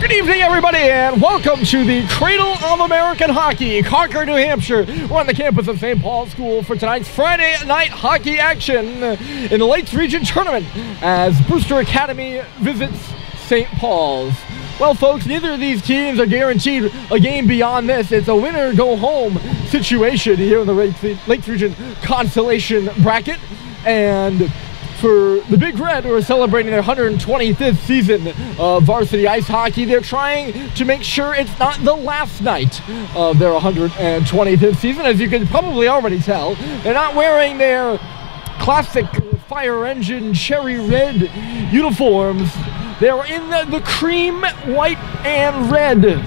Good evening, everybody, and welcome to the Cradle of American Hockey, Concord, New Hampshire. We're on the campus of St. Paul's School for tonight's Friday night hockey action in the Lakes Region Tournament as Brewster Academy visits St. Paul's. Well, folks, neither of these teams are guaranteed a game beyond this. It's a winner-go-home situation here in the Lakes Region Constellation bracket, and for the Big Red, who are celebrating their 125th season of varsity ice hockey, they're trying to make sure it's not the last night of their 125th season. As you can probably already tell, they're not wearing their classic fire engine cherry red uniforms. They're in the cream, white, and red.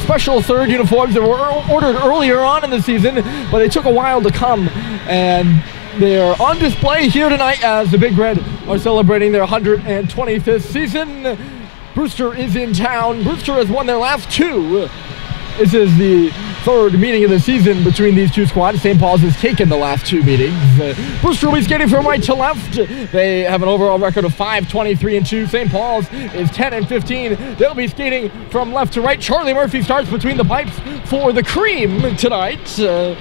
Special third uniforms that were ordered earlier on in the season, but they took a while to come, and they're on display here tonight as the Big Red are celebrating their 125th season. Brewster is in town. Brewster has won their last two. This is the third meeting of the season between these two squads. St. Paul's has taken the last two meetings. Brewster will be skating from right to left. They have an overall record of 5-23-2. St. Paul's is 10-15. They'll be skating from left to right. Charlie Murphy starts between the pipes for the Cream tonight. Sam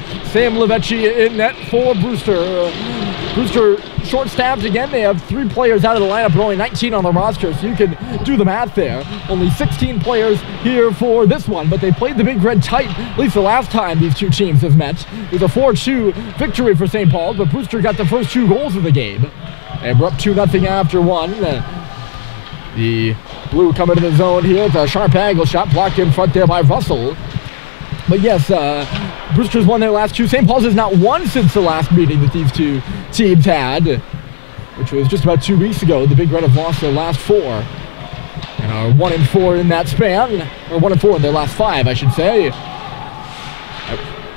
Levecchi in net for Brewster. Brewster short-staffed again. They have 3 players out of the lineup, but only 19 on the roster, so you can do the math there. Only 16 players here for this one, but they played the Big Red tight, at least the last time these two teams have met. It was a 4-2 victory for St. Paul's, but Brewster got the first 2 goals of the game. And we're up 2-0 after one. The blue coming to the zone here. It's a sharp angle shot blocked in front there by Russell. But yes, Brewster's won their last 2. St. Paul's has not won since the last meeting that these two teams had, which was just about 2 weeks ago. The Big Red have lost their last 4. And are 1-4 in that span, or 1-4 in their last 5, I should say.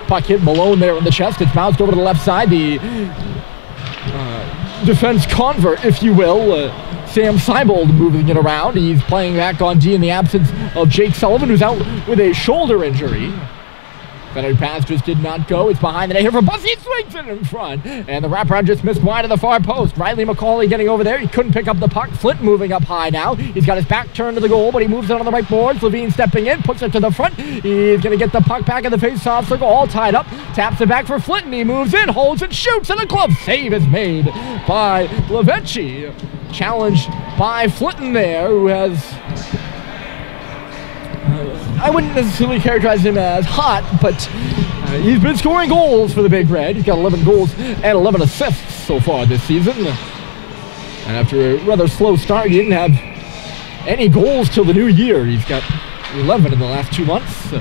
Puck hit Malone there in the chest. It's bounced over to the left side. The defense convert, if you will. Sam Seibold moving it around. He's playing back on D in the absence of Jake Sullivan, who's out with a shoulder injury. Penalty pass just did not go. It's behind the net here for Bussy. He swings it in front. And the wraparound just missed wide of the far post. Riley McCauley getting over there. He couldn't pick up the puck. Flint moving up high now. He's got his back turned to the goal, but he moves it on the right boards. Levine stepping in, puts it to the front. He's going to get the puck back in the face-off circle, all tied up. Taps it back for Flint, and he moves in, holds it, shoots, and a glove save is made by Levecchi. Challenged by Flinton there, who has... I wouldn't necessarily characterize him as hot, but he's been scoring goals for the Big Red. He's got 11 goals and 11 assists so far this season. And after a rather slow start, he didn't have any goals till the new year. He's got 11 in the last 2 months.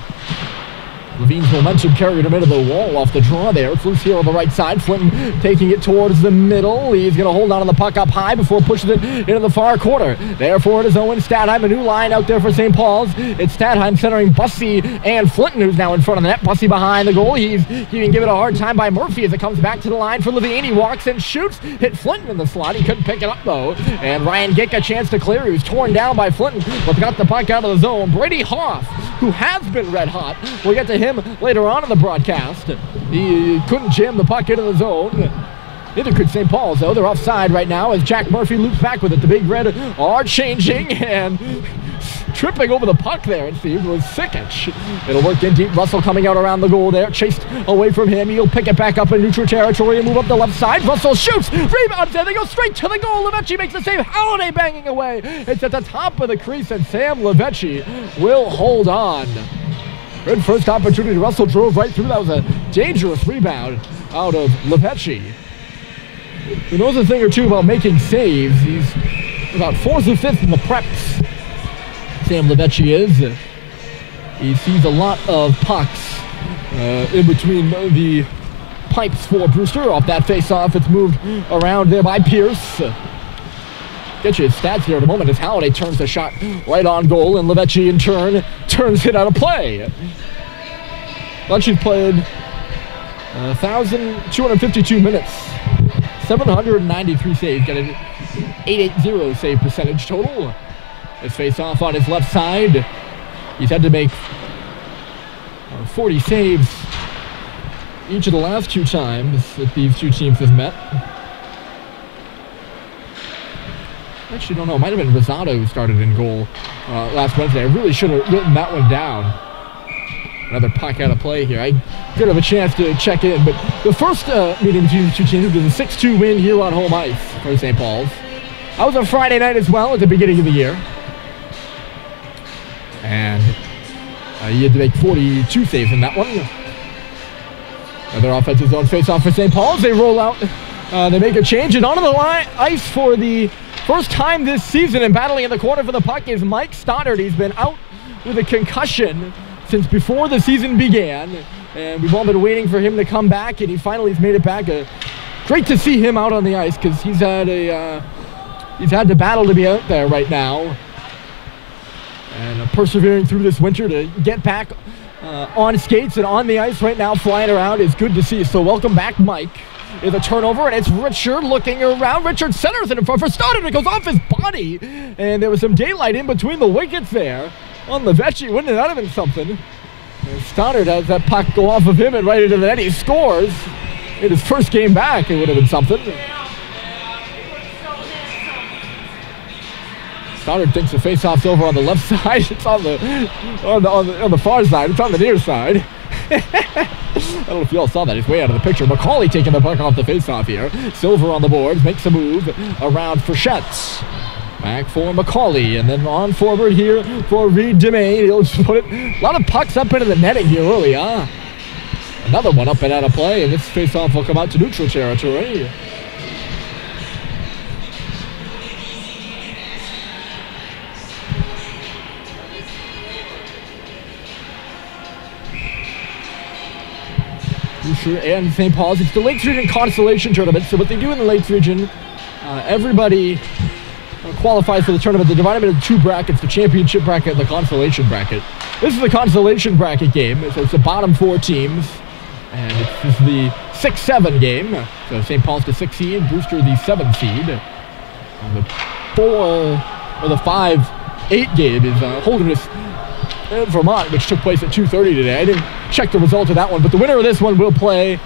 Levine's momentum carried him into the wall off the draw there. It's loose here on the right side. Flinton taking it towards the middle. He's going to hold on to the puck up high before pushing it into the far corner. Therefore, it is Owen Stadheim, a new line out there for St. Paul's. It's Stadheim centering Bussy and Flinton, who's now in front of the net. Bussy behind the goal. He's being given a hard time by Murphy as it comes back to the line for Levine. He walks and shoots. Hit Flinton in the slot. He couldn't pick it up, though. And Ryan Gick a chance to clear. He was torn down by Flinton, but got the puck out of the zone. Brady Hoff, who has been red hot. We'll get to him later on in the broadcast. He couldn't jam the puck into the zone. Neither could St. Paul's, though. They're offside right now as Jack Murphy loops back with it. The Big Red are changing, and tripping over the puck there, it seems, was Sikic. It'll work in deep. Russell coming out around the goal there. Chased away from him. He'll pick it back up in neutral territory and move up the left side. Russell shoots. Rebounds, and they go straight to the goal. Levecchi makes the save. Halliday banging away. It's at the top of the crease, and Sam Levecchi will hold on. Good first opportunity. Russell drove right through. That was a dangerous rebound out of Levecchi. He knows a thing or two about making saves. He's about 4th or 5th in the preps. Sam Levecchi is. He sees a lot of pucks in between the pipes for Brewster. Off that face-off, it's moved around there by Pierce. Get you his stats here in a moment as Halliday turns the shot right on goal, and Levecchi in turn turns it out of play. Levecchi played 1,252 minutes, 793 saves, got an 880 save percentage total. His face-off on his left side. He's had to make 40 saves each of the last 2 times that these two teams have met. I actually don't know. It might have been Rosado who started in goal last Wednesday. I really should have written that one down. Another puck out of play here. I could have a chance to check in, but the first meeting between the two teams was a 6-2 win here on home ice for St. Paul's. That was a Friday night as well at the beginning of the year. And he had to make 42 saves in that one. Another offensive zone face-off for St. Paul's. They roll out. They make a change, and onto the ice for the first time this season and battling in the corner for the puck is Mike Stoddard. He's been out with a concussion since before the season began, and we've all been waiting for him to come back, and he finally has made it back. Great to see him out on the ice because he's had to battle to be out there right now, and persevering through this winter to get back on skates and on the ice right now, flying around is good to see. So welcome back, Mike. Is a turnover, and it's Richard looking around. Richard centers it in front for Stoddard. It goes off his body, and there was some daylight in between the wickets there on Levechi. Wouldn't that have been something? And Stoddard has that puck go off of him and right into the net. He scores in his first game back. It would have been something. Stoddard thinks the faceoff's over on the left side. It's on the far side. It's on the near side. I don't know if you all saw that. He's way out of the picture. Macaulay taking the puck off the faceoff here. Silver on the boards, makes a move around Frechette. Back for Macaulay, and then on forward here for Reed DeMay. He'll just put it. A lot of pucks up into the netting here early, huh? Another one up and out of play, and this faceoff will come out to neutral territory. Brewster and St. Paul's. It's the Lakes Region Constellation Tournament, so what they do in the Lakes Region, everybody qualifies for the tournament. They divide them into two brackets, the championship bracket and the consolation bracket. This is the consolation bracket game, so it's the bottom four teams, and this is the 6-7 game. So St. Paul's the 6 seed, Brewster the 7 seed. And the 5-8 game is Holderness Vermont, which took place at 2:30 today. I didn't check the result of that one, but the winner of this one will play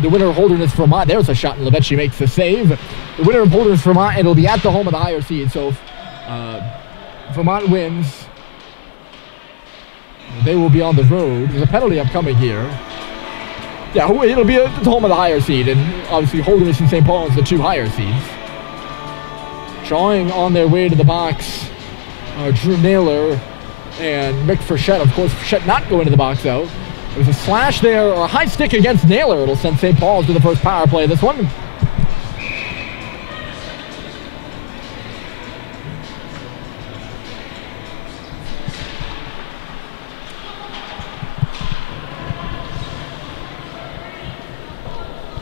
the winner of Holderness Vermont. There's a shot, and Levechi makes the save. The winner of Holderness Vermont, and it'll be at the home of the higher seed. So if Vermont wins, they will be on the road. There's a penalty upcoming here. Yeah, it'll be at the home of the higher seed, and obviously Holderness and St. Paul's the two higher seeds. Drawing on their way to the box, Drew Naylor and Mick Frechette. Of course, Frechette not going to the box, though. There's a slash there, or a high stick against Naylor. It'll send St. Paul's to the first power play of this one.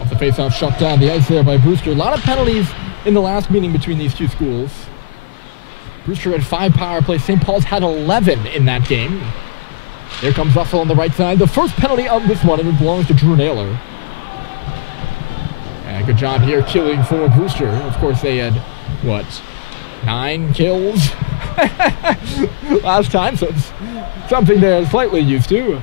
Off the face-off, shot down the ice there by Brewster. A lot of penalties in the last meeting between these two schools. Brewster had 5 power plays. St. Paul's had 11 in that game. Here comes Russell on the right side. The first penalty of this one, and it belongs to Drew Naylor. And good job here killing for Brewster. Of course, they had, 9 kills last time, so it's something they're slightly used to.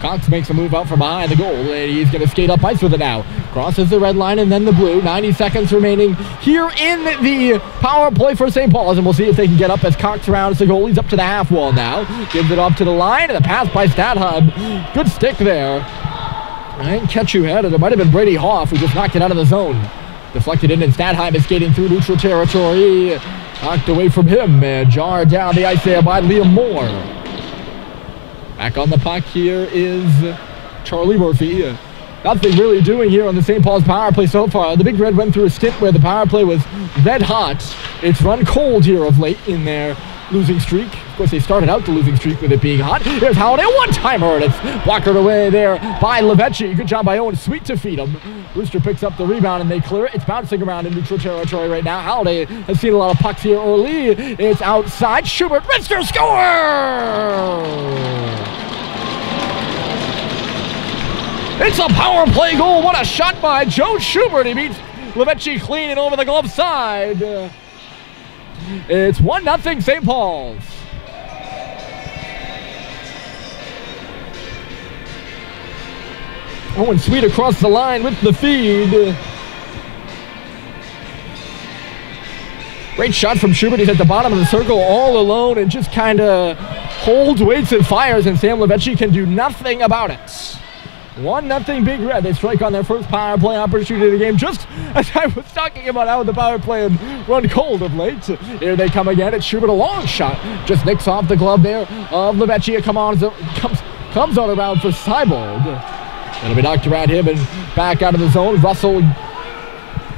Cox makes a move out from behind the goal, and he's going to skate up ice with it now. Crosses the red line and then the blue. 90 seconds remaining here in the power play for St. Paul's, and we'll see if they can get up as Cox rounds the goal. He's up to the half wall now. Gives it off to the line, and the pass by Stathub. Good stick there. I didn't catch who had it. It might have been Brady Hoff who just knocked it out of the zone. Deflected in, and Stathheim is skating through neutral territory. Knocked away from him, and jarred down the ice there by Liam Moore. Back on the puck here is Charlie Murphy. Nothing really doing here on the St. Paul's power play so far. The Big Red went through a stint where the power play was red hot. It's run cold here of late in their losing streak. Of course, they started out the losing streak with it being hot. Here's Holiday, one-timer, and it's blockered away there by Levechi. Good job by Owen, sweet to feed him. Brewster picks up the rebound, and they clear it. It's bouncing around in neutral territory right now. Holiday has seen a lot of pucks here early. It's outside. Schubert, Brewster, score! It's a power play goal. What a shot by Joe Schubert. He beats Levechi clean and over the glove side. It's 1-0 St. Paul's. Owen Sweet across the line with the feed. Great shot from Schubert. He's at the bottom of the circle all alone and just kind of holds, waits, and fires, and Sam Levetsky can do nothing about it. 1-0 Big Red. They strike on their first power play opportunity of the game, just as I was talking about how the power play had run cold of late. Here they come again. It's Schubert, a long shot. Just nicks off the glove there of Levetsky. Comes on around for Seibold. It'll be knocked around him and back out of the zone. Russell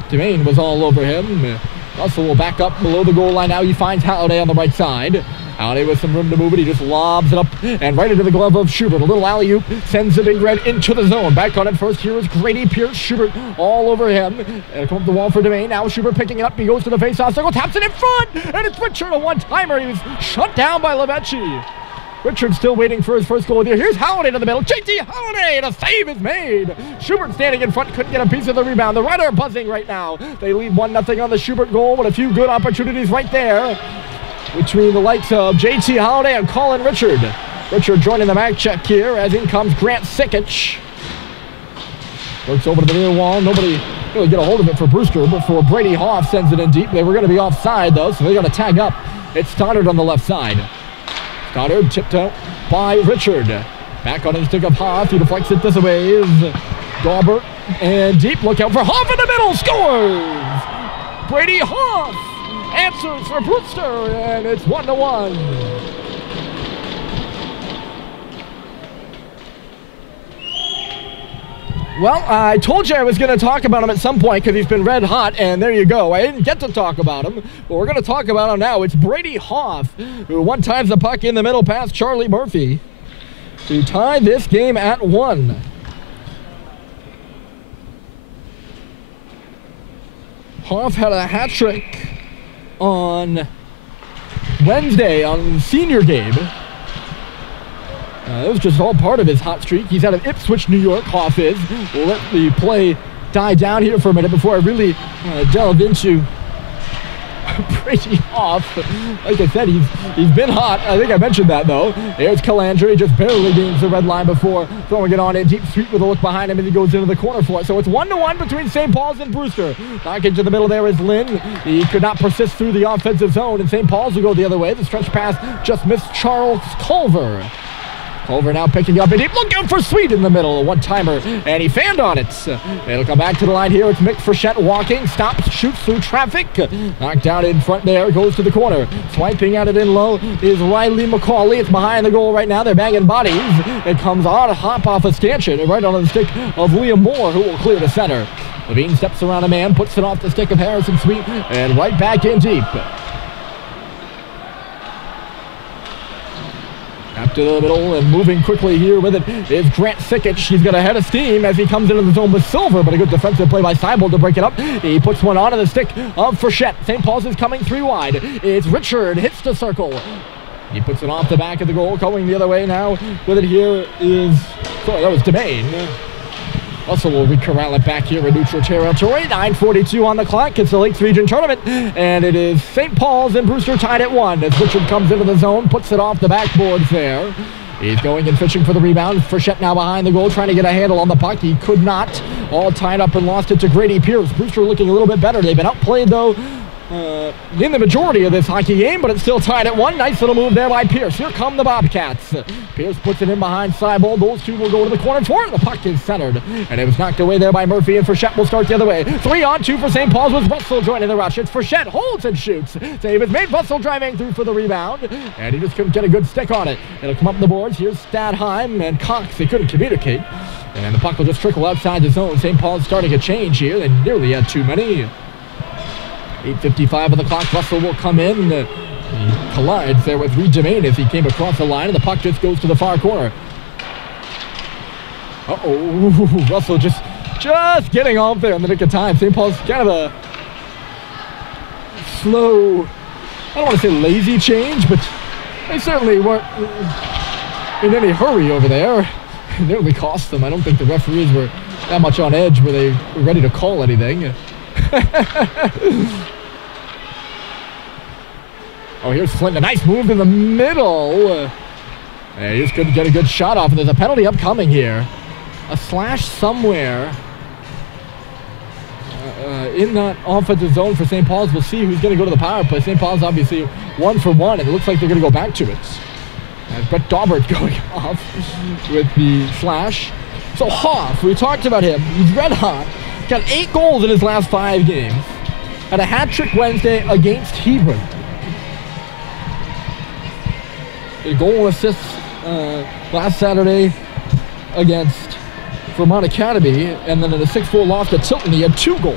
Demain was all over him. Russell will back up below the goal line now. He finds Halliday on the right side. Halliday with some room to move it. He just lobs it up and right into the glove of Schubert. A little alley-oop sends the Big Red into the zone. Back on it first. Here is Grady Pierce. Schubert all over him. And come up the wall for Demain. Now Schubert picking it up. He goes to the face-off circle. Taps it in front. And it's Richard, a one-timer. He was shut down by Levetsky. Richard still waiting for his first goal here. Here's Halliday to the middle. JT Halliday, and a save is made. Schubert standing in front, couldn't get a piece of the rebound. The Red are buzzing right now. They lead 1-0 on the Schubert goal, with a few good opportunities right there between the likes of JT Halliday and Colin Richard. Richard joining the back check here as in comes Grant Sikic. Works over to the near wall. Nobody really get a hold of it for Brewster, but for Brady Hoff sends it in deep. They were going to be offside though, so they got to tag up. It's Stoddard on the left side. Stoddard tipped out by Richard. Back on his stick of Hoff. He deflects it this way. Is Daubert. And deep. Look out for Hoff in the middle. Scores! Brady Hoff answers for Brewster. And it's 1-1. Well, I told you I was going to talk about him at some point because he's been red hot, and there you go. I didn't get to talk about him, but we're going to talk about him now. It's Brady Hoff, who one-times the puck in the middle past Charlie Murphy to tie this game at 1. Hoff had a hat trick on Wednesday on Senior Game. It was just all part of his hot streak. He's out of Ipswich, New York, Hoff is. We'll let the play die down here for a minute before I really delve into Brady Hoff. Like I said, he's been hot. I think I mentioned that, though. There's Calandri, just barely gains the red line before throwing it on in deep sweep with a look behind him as he goes into the corner for it. So it's 1-1 between St. Paul's and Brewster. Back into the middle there is Lynn. He could not persist through the offensive zone, and St. Paul's will go the other way. The stretch pass just missed Charles Culver. Culver now picking up and deep. Look out for Sweet in the middle. A one-timer, and he fanned on it. It'll come back to the line here. It's Mick Frechette walking. Stops, shoots through traffic. Knocked down in front there. Goes to the corner. Swiping at it in low is Riley McCauley. It's behind the goal right now. They're banging bodies. It comes on a hop off a stanchion and right on the stick of Liam Moore, who will clear to center. Levine steps around a man, puts it off the stick of Harrison Sweet, and right back in deep. Up to the middle and moving quickly here with it is Grant Sikic. He's got a head of steam as he comes into the zone with Silver, but a good defensive play by Seibold to break it up. He puts one onto the stick of Frechette. St. Paul's is coming 3 wide. It's Richard, hits the circle. He puts it off the back of the goal, going the other way now. With it here is, sorry, that was Demain. Russell will re-corral it back here in neutral territory. 9:42 on the clock. It's the Lakes Region Tournament, and it is St. Paul's and Brewster tied at 1 as Richard comes into the zone, puts it off the backboards there. He's going and fishing for the rebound. Frechette now behind the goal, trying to get a handle on the puck. He could not. All tied up and lost it to Grady Pierce. Brewster looking a little bit better. They've been outplayed, though, in the majority of this hockey game, but it's still tied at 1. Nice little move there by Pierce. Here come the Bobcats. Pierce puts it in behind Seibold. Those two will go to the corner for it. The puck is centered, and it was knocked away there by Murphy, and Frechette will start the other way. 3-on-2 for St. Paul's with Russell joining the rush. It's Frechette, holds and shoots. Save is made. Russell driving through for the rebound, and he just couldn't get a good stick on it. It'll come up the boards. Here's Stadheim and Cox. They couldn't communicate, and the puck will just trickle outside the zone. St. Paul's starting a change here. They nearly had too many. 8:55 on the clock. Russell will come in. He collides there with Reed Demain as he came across the line, and the puck just goes to the far corner. Uh-oh. Russell just getting off there in the nick of time. St. Paul's kind of a slow, I don't want to say lazy change, but they certainly weren't in any hurry over there. It nearly cost them. I don't think the referees were that much on edge where they were ready to call anything. Oh, here's Flint. A nice move in the middle. He just couldn't get a good shot off, and there's a penalty upcoming here. A slash somewhere. in that offensive zone for St. Paul's. We'll see who's going to go to the power play. St. Paul's obviously 1 for 1, and it looks like they're going to go back to it. Brett Daubert going off with the slash. So Hoff, we talked about him. He's red hot. Got 8 goals in his last 5 games. Had a hat trick Wednesday against Hebron. A goal and assist last Saturday against Vermont Academy, and then in a 6-4 loss to Tilton, he had 2 goals.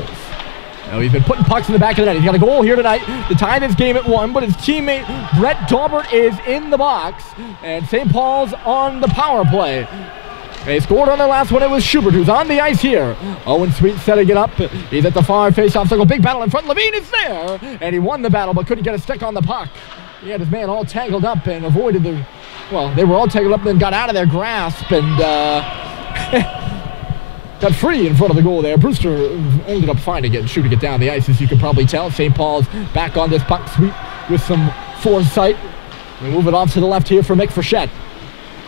Now he's been putting pucks in the back of the net. He's got a goal here tonight to tie this game at 1, but his teammate Brett Daubert is in the box, and St. Paul's on the power play. They scored on their last one. It was Schubert, who's on the ice here. Owen Sweet setting it up. He's at the far face-off circle. Big battle in front. Levine is there, and he won the battle, but couldn't get a stick on the puck. He had his man all tangled up and avoided the... Well, they were all tangled up and then got out of their grasp and got free in front of the goal there. Brewster ended up finding it and shooting it down the ice, as you can probably tell. St. Paul's back on this puck sweep with some foresight. We move it off to the left here for Mick Frechette.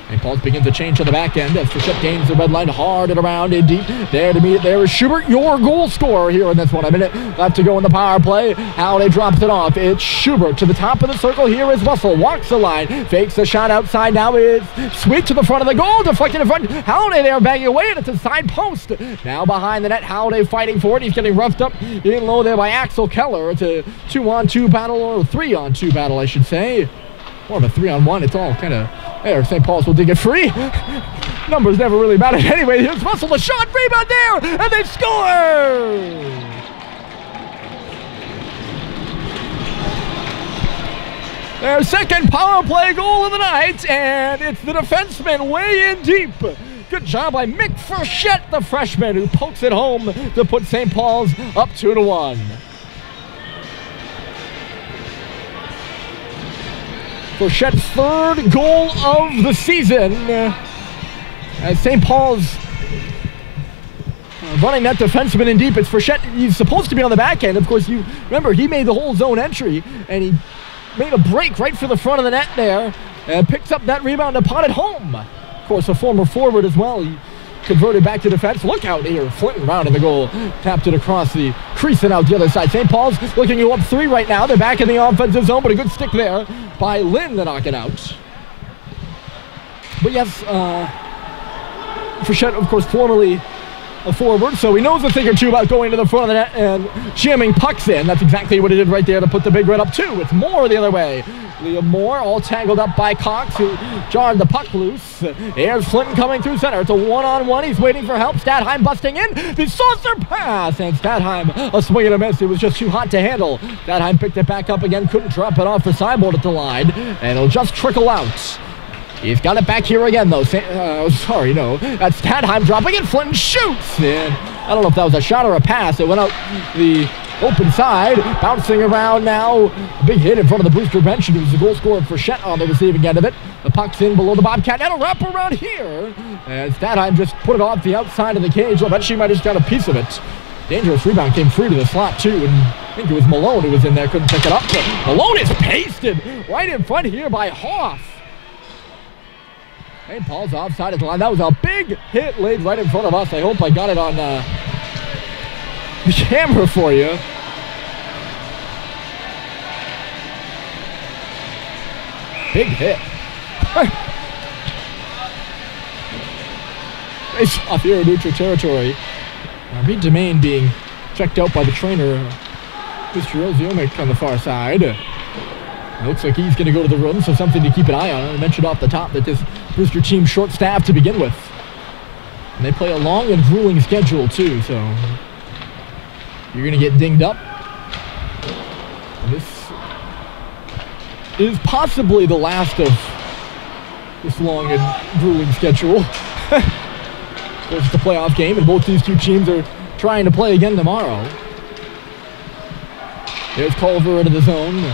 St. Paul's begins to change on the back end as Frechette gains the red line hard and around in deep. There to meet it there is Schubert, your goal scorer here in this one. A minute left to go in the power play. Howley drops it off. It's Schubert to the top of the circle. Here is Russell. Walks the line. Fakes the shot outside. Now is Sweet to the front of the goal. Deflected in front. Howley there banging away, and it's a side post. Now behind the net. Howley fighting for it. He's getting roughed up in low there by Axel Keller. It's a 2-on-2 battle, or a 3-on-2 battle, I should say. More of a 3-on-1. It's all kind of there. St. Paul's will dig it free. Numbers never really mattered anyway. Here's Russell, the shot, rebound there, and they score! Their second power play goal of the night, and it's the defenseman way in deep. Good job by Mick Frechette, the freshman, who pokes it home to put St. Paul's up 2-1. Frechette's 3rd goal of the season as St. Paul's running that defenseman in deep. It's Frechette. He's supposed to be on the back end. Of course, you remember he made the whole zone entry, and he made a break right for the front of the net there and picks up that rebound and pot it home. Of course, a former forward as well. He converted back to defense. Look out here. Flinton rounding the goal. Tapped it across the crease and out the other side. St. Paul's looking to go up 3 right now. They're back in the offensive zone, but a good stick there by Lynn to knock it out. But yes, Frechette, of course, formerly a forward, so he knows a thing or two about going to the front of the net and jamming pucks in. That's exactly what he did right there to put the Big Red up 2. It's Moore the other way. Liam Moore all tangled up by Cox, who jarred the puck loose. Here's Flinton coming through center. It's a 1-on-1. He's waiting for help. Stadheim busting in. The saucer pass, and Stadheim a swing and a miss. It was just too hot to handle. Stadheim picked it back up again. Couldn't drop it off the sideboard at the line, and it'll just trickle out. He's got it back here again, though. Sorry, no. That's Stadheim dropping it. Flinton shoots. And I don't know if that was a shot or a pass. It went out the open side. Bouncing around now. A big hit in front of the Brewster bench. And it was the goal scorer Frechette on the receiving end of it. The puck's in below the Bobcat. Now a wrap around here. And Stadheim just put it off the outside of the cage. I bet she might have just got a piece of it. Dangerous rebound came free to the slot, too. And I think it was Malone who was in there. Couldn't pick it up. But Malone is pasted right in front here by Hoff. St. Paul's offside at the line. That was a big hit laid right in front of us. I hope I got it on the camera for you. Big hit. Face off here in neutral territory. Reed Domain being checked out by the trainer, Mr. Oziomic, on the far side. It looks like he's going to go to the room, so something to keep an eye on. I mentioned off the top that this Brewster team short-staffed to begin with. And they play a long and grueling schedule, too, so you're going to get dinged up. And this is possibly the last of this long and grueling schedule. Of course, it's a playoff game, and both these two teams are trying to play again tomorrow. There's Culver into the zone.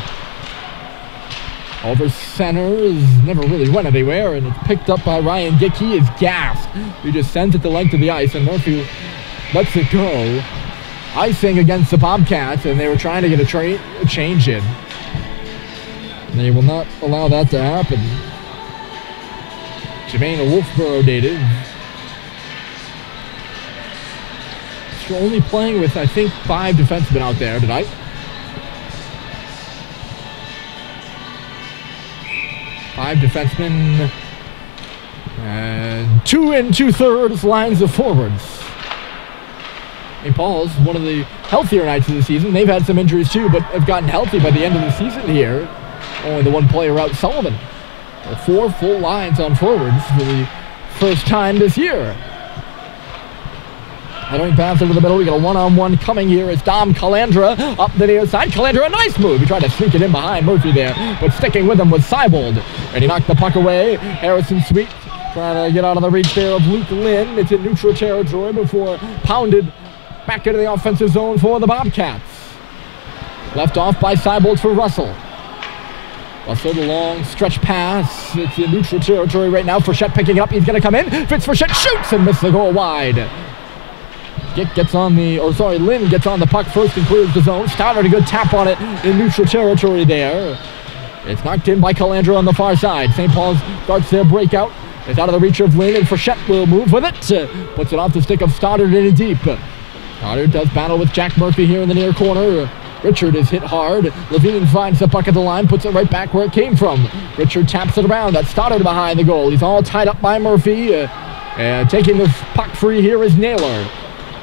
Culver centers, never really went anywhere, and it's picked up by Ryan Gick. He is gassed. He just sends it the length of the ice, and Murphy lets it go. Icing against the Bobcats, and they were trying to get a change in. They will not allow that to happen. Jermaine, a Wolfboro native. only playing with, I think, 5 defensemen out there tonight. Five defensemen and 2 2/3 lines of forwards. St. Paul's, one of the healthier nights of the season. They've had some injuries too, but have gotten healthy by the end of the season here. Only the one player out, Sullivan. 4 full lines on forwards for the first time this year. Heading pass into the middle. We got a one-on-one coming here as Dom Calandra up the near side. Calandra, a nice move. He tried to sneak it in behind Murphy there, but sticking with him was Seibold. And he knocked the puck away. Harrison Sweet trying to get out of the reach there of Luke Lynn. It's in neutral territory before pounded back into the offensive zone for the Bobcats. Left off by Seibold for Russell. Russell, the long stretch pass. It's in neutral territory right now. Frechette picking it up. He's going to come in. Fitz Frechette shoots and misses the goal wide. Lynn gets on the puck first and clears the zone. Stoddard, a good tap on it in neutral territory there. It's knocked in by Calandra on the far side. St. Paul's starts their breakout. It's out of the reach of Lynn, and Frechette will move with it. Puts it off the stick of Stoddard in deep. Stoddard does battle with Jack Murphy here in the near corner. Richard is hit hard. Levine finds the puck at the line, puts it right back where it came from. Richard taps it around. That's Stoddard behind the goal. He's all tied up by Murphy. Taking the puck free here is Naylor.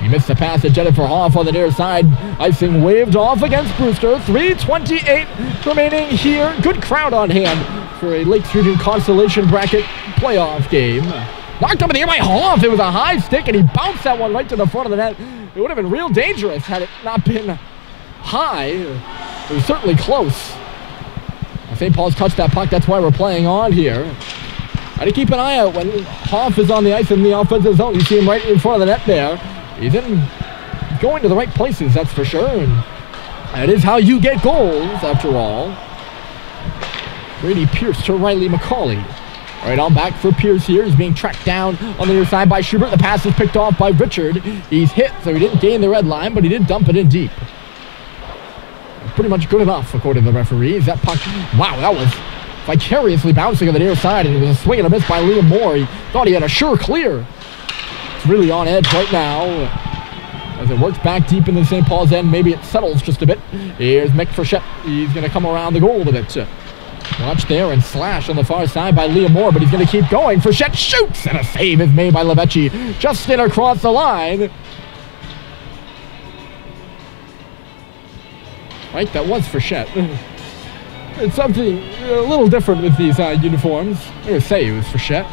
He missed the pass at Jennifer Hoff on the near side. Icing waved off against Brewster. 3:28 remaining here. Good crowd on hand for a Lakes Region Constellation Bracket playoff game. Knocked up in the air by Hoff. It was a high stick, and he bounced that one right to the front of the net. It would have been real dangerous had it not been high. It was certainly close. St. Paul's touched that puck. That's why we're playing on here. Got to keep an eye out when Hoff is on the ice in the offensive zone. You see him right in front of the net there. He's going to the right places, that's for sure. And that is how you get goals, after all. Brady Pierce to Riley McCauley. All right, on back for Pierce here. He's being tracked down on the near side by Schubert. The pass is picked off by Richard. He's hit, so he didn't gain the red line, but he did dump it in deep. Pretty much good enough, according to the referees. That puck, wow, that was vicariously bouncing on the near side, and it was a swing and a miss by Liam Moore. He thought he had a sure clear. Really on edge right now as it works back deep into St. Paul's end. Maybe it settles just a bit. Here's Mick Frechette. He's going to come around the goal with it. Watch there and slash on the far side by Liam Moore, but he's going to keep going. Frechette shoots, and a save is made by Levecchi just in across the line. Right, that was Frechette. It's something a little different with these uniforms. I'm going to say it was Frechette.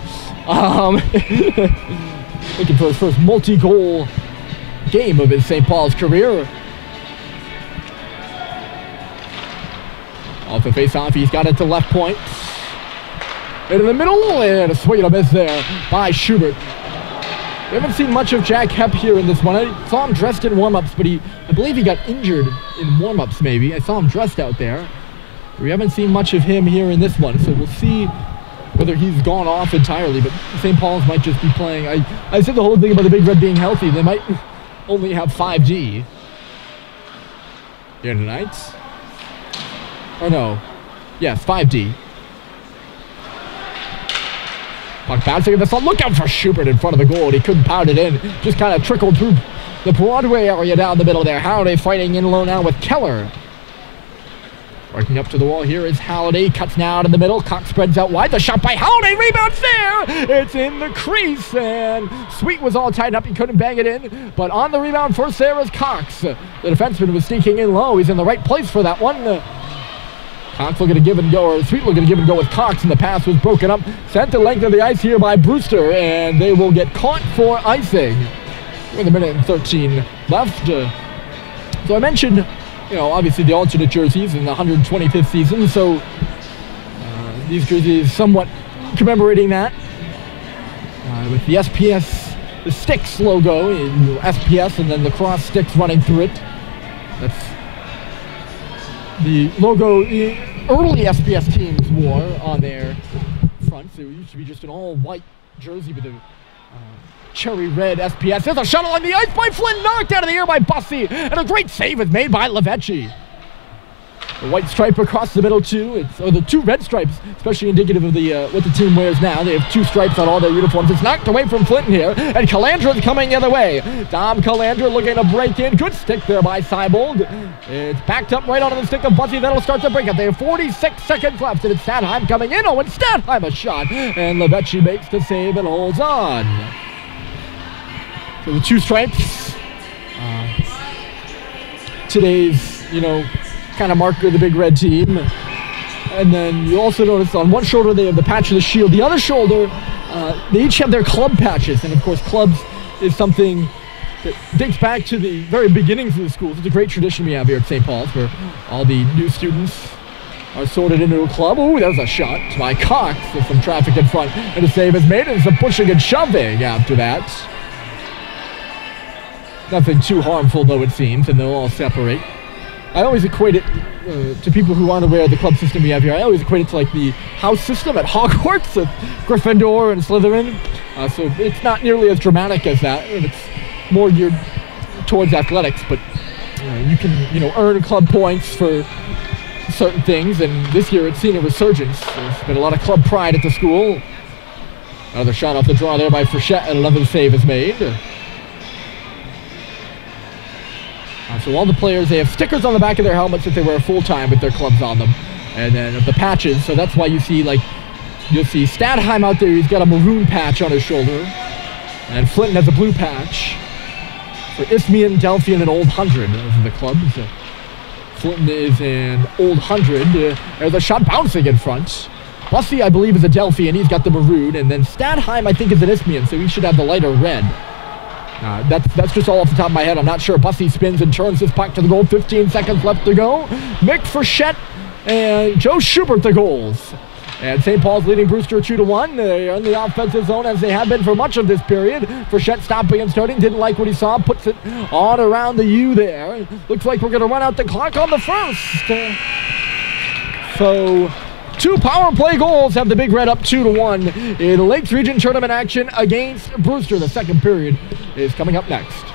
Looking for his first multi-goal game of his St. Paul's career. Off the face-off, he's got it to left point. Into the middle, and a swing and a miss there by Schubert. We haven't seen much of Jack Hepp here in this one. I saw him dressed in warm-ups, but I believe he got injured in warm-ups maybe. I saw him dressed out there. We haven't seen much of him here in this one, so we'll see whether he's gone off entirely, but St. Paul's might just be playing. I said the whole thing about the Big Red being healthy. They might only have 5D here tonight. Or no. Yes, 5D. Puck bouncing in the sun. Look out for Schubert in front of the goal. He couldn't pound it in. Just kind of trickled through the Broadway area down the middle there. Halliday fighting in low now with Keller. Working up to the wall here is Halliday. Cuts now out in the middle. Cox spreads out wide. The shot by Halliday. Rebounds there. It's in the crease. And Sweet was all tied up. He couldn't bang it in. But on the rebound first there is Cox. The defenseman was sneaking in low. He's in the right place for that one. Cox looking to give and go, or Sweet looking to give and go with Cox, and the pass was broken up. Sent the length of the ice here by Brewster, and they will get caught for icing with a minute and 13 left. So I mentioned, obviously the alternate jerseys in the 125th season, so these jerseys somewhat commemorating that. With the SPS, the Sticks logo in SPS, and then the cross sticks running through it. That's the logo the early SPS teams wore on their fronts. It used to be just an all-white jersey with a cherry red SPS. There's a shuttle on the ice by Flynn, knocked out of the air by Bussey, and a great save is made by Levecchi. The white stripe across the middle too. Or the 2 red stripes, especially indicative of the what the team wears now. They have 2 stripes on all their uniforms. It's knocked away from Flinton here, and Calandra's coming the other way. Dom Calandra looking to break in. Good stick there by Seibold. It's backed up right onto the stick of Bussey. That'll start the breakup. They have 46 seconds left, and it's Stadheim coming in. Oh, and Stadheim a shot, and Levecchi makes the save and holds on. So the 2 stripes. Today's, kind of marker of the big red team. And then you also notice on one shoulder they have the patch of the shield. The other shoulder, they each have their club patches. And of course, clubs is something that dates back to the very beginnings of the schools. It's a great tradition we have here at St. Paul's, where all the new students are sorted into a club. Oh, there's a shot by Cox with some traffic in front. And a save is made, and some pushing and shoving after that. Nothing too harmful, though, it seems, and they'll all separate. I always equate it to people who aren't aware of the club system we have here. I always equate it to like the house system at Hogwarts of Gryffindor and Slytherin. So it's not nearly as dramatic as that, and it's more geared towards athletics. But you can, earn club points for certain things, and this year it's seen a resurgence. There's been a lot of club pride at the school. Another shot off the draw there by Frechette, and another save is made. So all the players, they have stickers on the back of their helmets if they wear full-time with their clubs on them. And then the patches, so that's why you see, you'll see Stadheim out there, he's got a maroon patch on his shoulder. And Flinton has a blue patch. For Isthmian, Delphian, and Old 100, those are the clubs. Flinton is an Old 100. There's a shot bouncing in front. Bussey, I believe, is a Delphian, he's got the maroon. And then Stadheim, I think, is an Isthmian, so he should have the lighter red. That's just all off the top of my head. I'm not sure. Bussey spins and turns this puck to the goal. 15 seconds left to go. Mick Frechette and Joe Schubert the goals. And St. Paul's leading Brewster 2-1. They're in the offensive zone as they have been for much of this period. Frechette stopping and starting. Didn't like what he saw. Puts it on around the U there. Looks like we're going to run out the clock on the first. So 2 power play goals have the Big Red up 2-1 in the Lakes Region Tournament action against Brewster. The second period is coming up next.